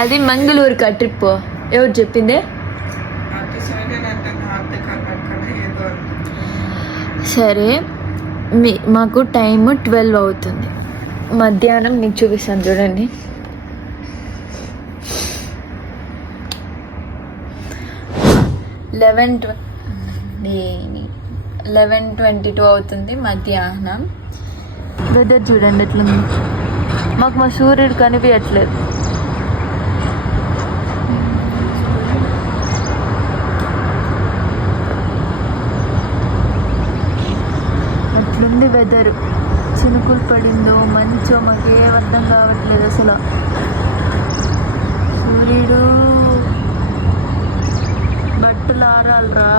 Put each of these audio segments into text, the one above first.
అది మంగళూరుకి ఆ ట్రిప్ ఎవరు చెప్పిందే? సరే, మాకు టైం 12 అవుతుంది మధ్యాహ్నం. మీకు చూపిస్తాను చూడండి. 11:22 అవుతుంది మధ్యాహ్నం. వెదర్ చూడండి ఎట్లుంది. మాకు మా సూర్యుడు కనిపించట్లేదు. అట్లుంది వెదర్. చినుకులు పడిందో మంచో మాకేం అర్థం కావట్లేదు అసలు. సూర్యుడు బట్టలు ఆరాలరా.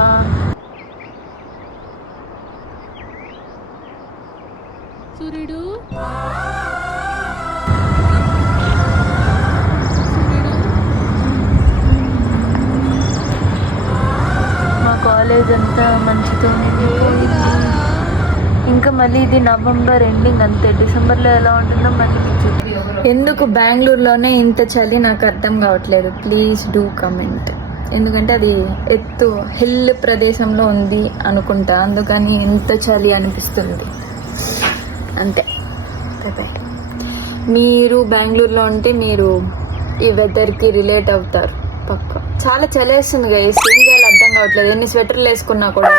సూర్యుడు మా కాలేజ్ అంతా మంచితో ఇంకా మళ్ళీ ఇది నవంబర్ ఎండింగ్ అంతే. డిసెంబర్లో ఎలా ఉంటుందో మళ్ళీ మీకు ఎందుకు బెంగళూరులోనే ఇంత చలి నాకు అర్థం కావట్లేదు. Please do comment. ఎందుకంటే అది ఎత్తు హిల్ ప్రదేశంలో ఉంది అనుకుంటా, అందుకని ఎంత చలి అనిపిస్తుంది అంతే. మీరు బెంగళూరులో ఉంటే మీరు ఈ వెదర్కి రిలేట్ అవుతారు పక్క. చాలా చలి వేస్తుంది కదా, ఏం చేయాలో అర్థం కావట్లేదు. ఎన్ని స్వెటర్లు వేసుకున్నా కూడా